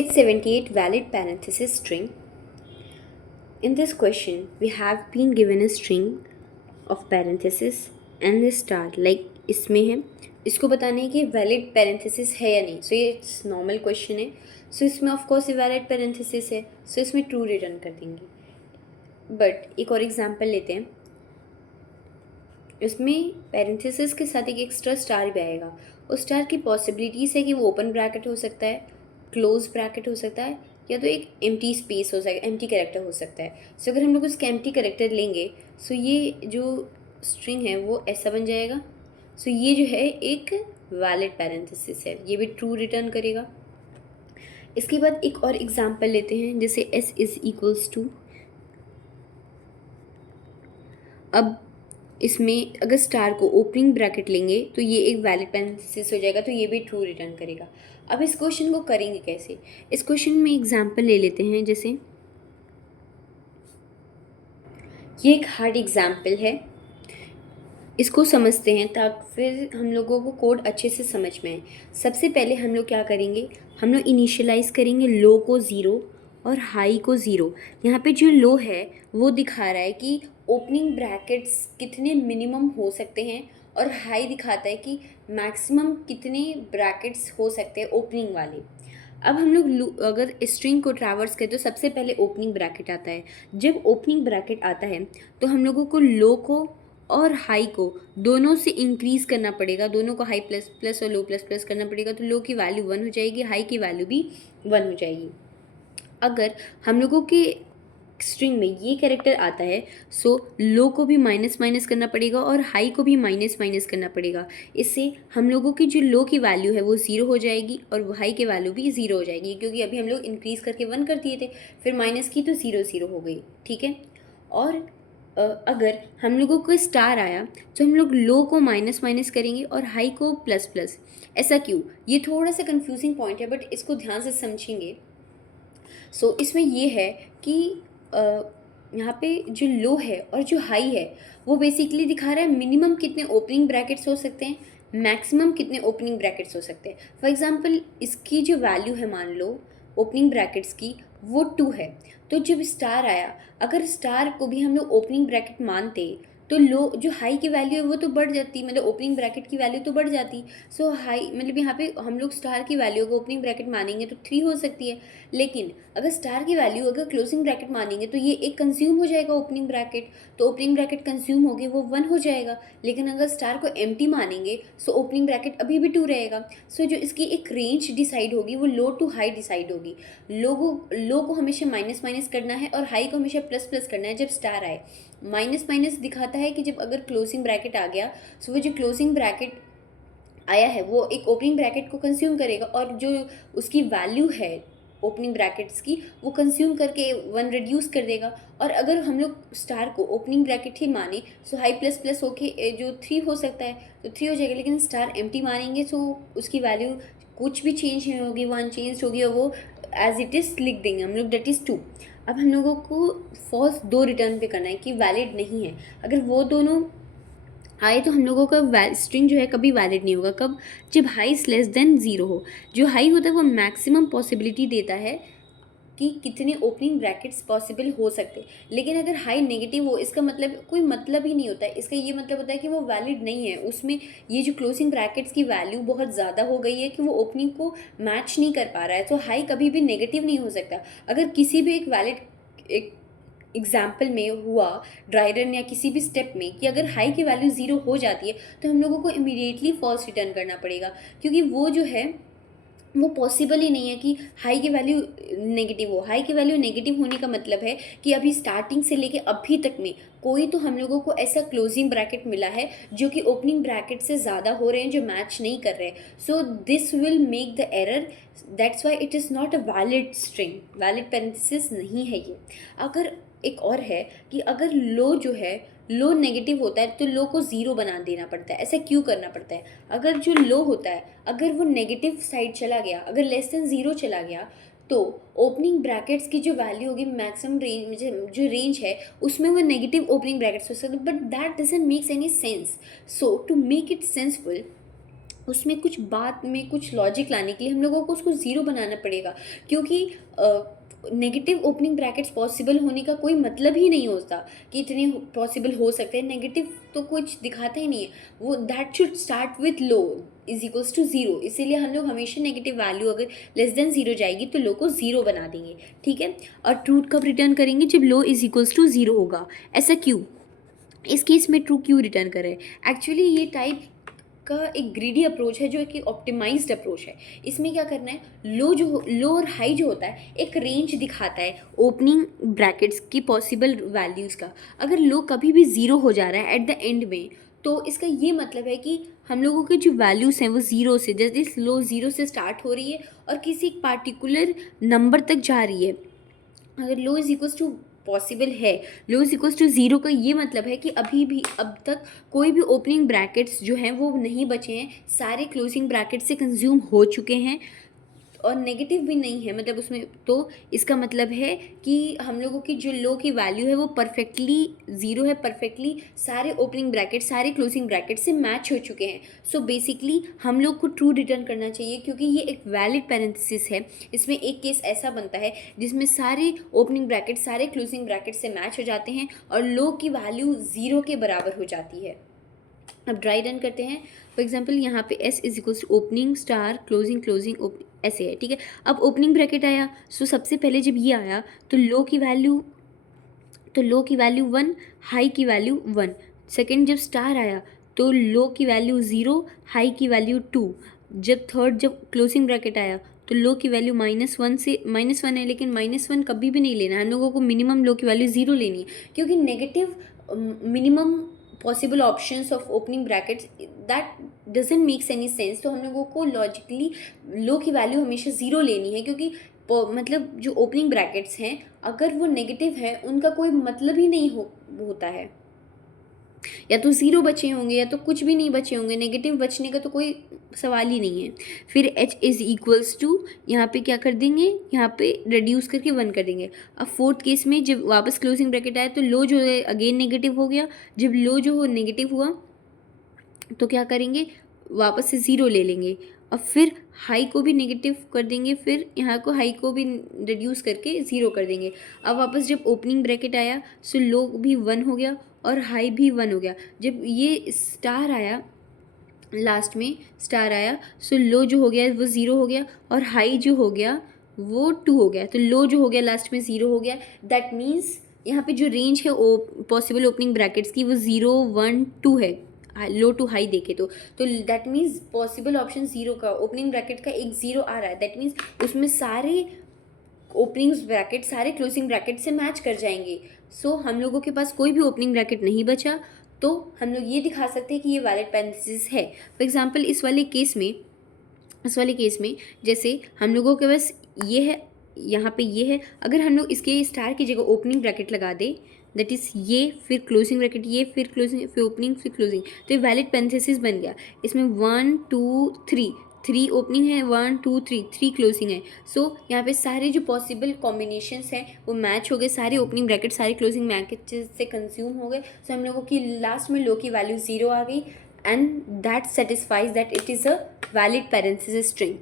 678 valid parenthesis string. In this question, we have been given a string of parenthesis and the star. Like इसमें है, इसको बताने कि valid parenthesis है या नहीं. So ये normal question है. So इसमें of course valid parenthesis है. So इसमें true return कर देंगे. But एक और example लेते हैं. इसमें parenthesis के साथ एक एक्स्ट्रा स्टार भी आएगा. उस स्टार की पॉसिबिलिटीज़ है कि वो ओपन ब्रैकेट हो सकता है, क्लोज ब्रैकेट हो सकता है, या तो एक एम्प्टी स्पेस हो सकता है, एम्प्टी कैरेक्टर हो सकता है. सो अगर हम लोग उसका एम्प्टी कैरेक्टर लेंगे सो ये जो स्ट्रिंग है वो ऐसा बन जाएगा. सो ये जो है एक वैलिड पैरेंथेसिस है, ये भी ट्रू रिटर्न करेगा. इसके बाद एक और एग्जांपल लेते हैं, जैसे s इज इक्वल्स टू. अब इसमें अगर स्टार को ओपनिंग ब्रैकेट लेंगे तो ये एक वैलिड पैरेंथेसिस हो जाएगा, तो ये भी ट्रू रिटर्न करेगा. अब इस क्वेश्चन को करेंगे कैसे? इस क्वेश्चन में एग्जांपल ले लेते हैं. जैसे ये एक हार्ड एग्जांपल है, इसको समझते हैं ताकि फिर हम लोगों को कोड अच्छे से समझ में आए. सबसे पहले हम लोग क्या करेंगे, हम लोग इनिशियलाइज़ करेंगे लो को 0 और हाई को 0. यहाँ पे जो लो है वो दिखा रहा है कि ओपनिंग ब्रैकेट्स कितने मिनिमम हो सकते हैं, और हाई दिखाता है कि मैक्सिमम कितने ब्रैकेट्स हो सकते हैं ओपनिंग वाले. अब हम लोग अगर स्ट्रिंग को ट्रैवर्स करें तो सबसे पहले ओपनिंग ब्रैकेट आता है. जब ओपनिंग ब्रैकेट आता है तो हम लोगों को लो को और हाई को दोनों से इंक्रीज़ करना पड़ेगा. दोनों को हाई प्लस प्लस और लो प्लस प्लस करना पड़ेगा. तो लो की वैल्यू 1 हो जाएगी, हाई की वैल्यू भी 1 हो जाएगी. अगर हम लोगों के स्ट्रिंग में ये कैरेक्टर आता है सो लो को भी माइनस माइनस करना पड़ेगा और हाई को भी माइनस माइनस करना पड़ेगा. इससे हम लोगों की जो लो की वैल्यू है वो 0 हो जाएगी और हाई की वैल्यू भी 0 हो जाएगी, क्योंकि अभी हम लोग इंक्रीज़ करके 1 कर दिए थे, फिर माइनस की तो 0 0 हो गई. ठीक है. और अगर हम लोगों को स्टार आया तो हम लोग लो को माइनस माइनस करेंगे और हाई को प्लस प्लस. ऐसा क्यों? ये थोड़ा सा कंफ्यूजिंग पॉइंट है, बट इसको ध्यान से समझेंगे. सो इसमें ये है कि यहाँ पे जो लो है और जो हाई है वो बेसिकली दिखा रहा है मिनिमम कितने ओपनिंग ब्रैकेट्स हो सकते हैं, मैक्सिमम कितने ओपनिंग ब्रैकेट्स हो सकते हैं. फॉर एग्जांपल इसकी जो वैल्यू है, मान लो ओपनिंग ब्रैकेट्स की वो 2 है. तो जब स्टार आया, अगर स्टार को भी हम लोग ओपनिंग ब्रैकेट मानते तो लो जो हाई की वैल्यू है वो तो बढ़ जाती, मतलब ओपनिंग ब्रैकेट की वैल्यू तो बढ़ जाती. सो हाई मतलब यहाँ पे हम लोग स्टार की वैल्यू को ओपनिंग ब्रैकेट मानेंगे तो 3 हो सकती है. लेकिन अगर स्टार की वैल्यू अगर क्लोजिंग ब्रैकेट मानेंगे तो ये एक कंज्यूम हो जाएगा ओपनिंग ब्रैकेट, तो ओपनिंग ब्रैकेट कंज्यूम होगी वो 1 हो जाएगा. लेकिन अगर स्टार को एम्प्टी मानेंगे सो ओपनिंग ब्रैकेट अभी भी 2 रहेगा. सो जो इसकी एक रेंज डिसाइड होगी वो लो टू हाई डिसाइड होगी. लो को हमेशा माइनस माइनस करना है और हाई को हमेशा प्लस प्लस करना है जब स्टार आए. माइनस माइनस दिखाता है कि जब अगर क्लोजिंग ब्रैकेट आ गया सो वो जो क्लोजिंग ब्रैकेट आया है वो एक ओपनिंग ब्रैकेट को कंज्यूम करेगा, और जो उसकी वैल्यू है ओपनिंग ब्रैकेट्स की वो कंज्यूम करके 1 रिड्यूस कर देगा. और अगर हम लोग स्टार को ओपनिंग ब्रैकेट ही माने सो हाई प्लस प्लस होके जो 3 हो सकता है तो 3 हो जाएगा. लेकिन स्टार एम्प्टी मानेंगे सो उसकी वैल्यू कुछ भी चेंज नहीं होगी, वो अनचेंज होगी और वो एज इट इज़ लिख देंगे हम लोग, दैट इज़ 2. अब हम लोगों को फॉल्स 2 रिटर्न पे करना है कि वैलिड नहीं है. अगर वो दोनों आए तो हम लोगों का स्ट्रिंग जो है कभी वैलिड नहीं होगा. कब? जब हाई लेस देन 0 हो. जो हाई होता है वो मैक्सिमम पॉसिबिलिटी देता है कि कितने ओपनिंग ब्रैकेट्स पॉसिबल हो सकते. लेकिन अगर हाई नेगेटिव हो इसका मतलब कोई मतलब ही नहीं होता है. इसका ये मतलब होता है कि वो वैलिड नहीं है, उसमें ये जो क्लोजिंग ब्रैकेट्स की वैल्यू बहुत ज़्यादा हो गई है कि वो ओपनिंग को मैच नहीं कर पा रहा है. तो हाई कभी भी नेगेटिव नहीं हो सकता. अगर किसी भी एक वैलिड एक एग्जाम्पल में हुआ ड्राई रन या किसी भी स्टेप में कि अगर हाई की वैल्यू 0 हो जाती है तो हम लोगों को इमीडिएटली फॉल्स रिटर्न करना पड़ेगा, क्योंकि वो जो है वो पॉसिबल ही नहीं है कि हाई की वैल्यू नेगेटिव हो. हाई की वैल्यू नेगेटिव होने का मतलब है कि अभी स्टार्टिंग से लेके अभी तक में कोई तो हम लोगों को ऐसा क्लोजिंग ब्रैकेट मिला है जो कि ओपनिंग ब्रैकेट से ज़्यादा हो रहे हैं, जो मैच नहीं कर रहे हैं. So this will make the error. That's why it is not a valid string, valid parenthesis नहीं है ये. अगर एक और है कि अगर लो जो है लो नेगेटिव होता है तो लो को 0 बना देना पड़ता है. ऐसा क्यों करना पड़ता है? अगर जो लो होता है अगर वो नेगेटिव साइड चला गया, अगर लेस देन 0 चला गया तो ओपनिंग ब्रैकेट्स की जो वैल्यू होगी मैक्सिमम रेंज, जो रेंज है उसमें वो नेगेटिव ओपनिंग ब्रैकेट्स हो सकते, but that doesn't makes any sense. So to make it senseful उसमें कुछ बात में कुछ लॉजिक लाने के लिए हम लोगों को उसको ज़ीरो बनाना पड़ेगा, क्योंकि नेगेटिव ओपनिंग ब्रैकेट्स पॉसिबल होने का कोई मतलब ही नहीं होता कि इतने पॉसिबल हो सकते हैं। नेगेटिव तो कुछ दिखाता ही नहीं है, वो that should start with low is equals to zero. इसीलिए हम लोग हमेशा नेगेटिव वैल्यू अगर लेस देन ज़ीरो जाएगी तो लो को ज़ीरो बना देंगे, ठीक है। और ट्रूथ कब रिटर्न करेंगे? जब लो इज इक्वल्स टू ज़ीरो होगा। ऐसा क्यों? इस केस में ट्रू क्यों रिटर्न करें? एक्चुअली ये टाइप का एक ग्रीडी अप्रोच है, जो एक ऑप्टिमाइज्ड अप्रोच है। इसमें क्या करना है, लो और हाई जो होता है एक रेंज दिखाता है ओपनिंग ब्रैकेट्स की पॉसिबल वैल्यूज़ का। अगर लो कभी भी ज़ीरो हो जा रहा है एट द एंड में, तो इसका ये मतलब है कि हम लोगों के जो वैल्यूज़ हैं वो ज़ीरो से, जैसे लो ज़ीरो से स्टार्ट हो रही है और किसी एक पार्टिकुलर नंबर तक जा रही है। अगर लो इज इक्वल्स टू पॉसिबल है, लो इज इक्वल्स टू ज़ीरो का ये मतलब है कि अभी भी अब तक कोई भी ओपनिंग ब्रैकेट्स जो हैं वो नहीं बचे हैं, सारे क्लोजिंग ब्रैकेट से कंज्यूम हो चुके हैं और नेगेटिव भी नहीं है, मतलब उसमें। तो इसका मतलब है कि हम लोगों की जो लो की वैल्यू है वो परफेक्टली ज़ीरो है, परफेक्टली सारे ओपनिंग ब्रैकेट सारे क्लोजिंग ब्रैकेट से मैच हो चुके हैं। सो बेसिकली हम लोग को ट्रू रिटर्न करना चाहिए, क्योंकि ये एक वैलिड पैरेंथेसिस है। इसमें एक केस ऐसा बनता है जिसमें सारे ओपनिंग ब्रैकेट सारे क्लोजिंग ब्रैकेट से मैच हो जाते हैं और लो की वैल्यू ज़ीरो के बराबर हो जाती है। अब ड्राई रन करते हैं। फॉर एग्जाम्पल यहाँ पे S is equals to opening star closing closing ऐसे है, ठीक है। अब ओपनिंग ब्रैकेट आया, सो सबसे पहले जब ये आया तो लो की वैल्यू 1, हाई की वैल्यू 1। सेकेंड जब स्टार आया तो लो की वैल्यू 0, हाई की वैल्यू 2। जब क्लोजिंग ब्रैकेट आया तो लो की वैल्यू -1 से -1 है, लेकिन -1 कभी भी नहीं लेना है हम लोगों को, मिनिमम लो की वैल्यू 0 लेनी है, क्योंकि negative minimum possible options of opening brackets that doesn't makes any sense. तो हम लोगों को लॉजिकली लो की वैल्यू हमेशा ज़ीरो लेनी है, क्योंकि मतलब जो ओपनिंग ब्रैकेट्स हैं अगर वो नेगेटिव है उनका कोई मतलब ही नहीं होता है। या तो ज़ीरो बचे होंगे या तो कुछ भी नहीं बचे होंगे, नेगेटिव बचने का तो कोई सवाल ही नहीं है। फिर h इज़ इक्वल्स टू यहाँ पे क्या कर देंगे, यहाँ पे रिड्यूस करके 1 कर देंगे। अब फोर्थ केस में जब वापस क्लोजिंग ब्रैकेट आया तो लो जो है अगेन नेगेटिव हो गया। जब लो जो हो नेगेटिव हुआ तो क्या करेंगे, वापस से ज़ीरो ले लेंगे और फिर हाई को भी नेगेटिव कर देंगे, फिर यहाँ को हाई को भी रिड्यूस करके ज़ीरो कर देंगे। अब वापस जब ओपनिंग ब्रैकेट आया सो लो भी 1 हो गया और हाई भी 1 हो गया। जब ये स्टार आया, लास्ट में स्टार आया, सो लो जो हो गया वो ज़ीरो हो गया और हाई जो हो गया वो 2 हो गया। तो लो जो हो गया लास्ट में 0 हो गया। दैट मीन्स यहाँ पे जो रेंज है पॉसिबल ओपनिंग ब्रैकेट्स की वो 0, 1, 2 है, लो टू हाई देखे तो दैट मीन्स पॉसिबल ऑप्शन 0 का ओपनिंग ब्रैकेट का एक 0 आ रहा है। दैट मीन्स उसमें सारे ओपनिंग ब्रैकेट सारे क्लोजिंग ब्रैकेट से मैच कर जाएंगे। सो हम लोगों के पास कोई भी ओपनिंग ब्रैकेट नहीं बचा, तो हम लोग ये दिखा सकते हैं कि ये वैलिड पैरेंथेसिस है। फॉर एग्जांपल इस वाले केस में जैसे हम लोगों के पास ये है, यहाँ पे ये है, अगर हम लोग इसके स्टार की जगह ओपनिंग ब्रैकेट लगा दे, दैट इज़ ये फिर क्लोजिंग ब्रैकेट ये फिर क्लोजिंग फिर ओपनिंग फिर क्लोजिंग, तो ये वैलिड पैरेंथेसिस बन गया। इसमें 1, 2, 3 ओपनिंग है, 1, 2, 3 क्लोजिंग है। सो यहाँ पे सारे जो पॉसिबल कॉम्बिनेशंस हैं वो मैच हो गए, सारे ओपनिंग ब्रैकेट सारे क्लोजिंग ब्रैकेट से कंज्यूम हो गए। सो हम लोगों की लास्ट में लो की वैल्यू 0 आ गई, and that satisfies that it is a valid parenthesis string.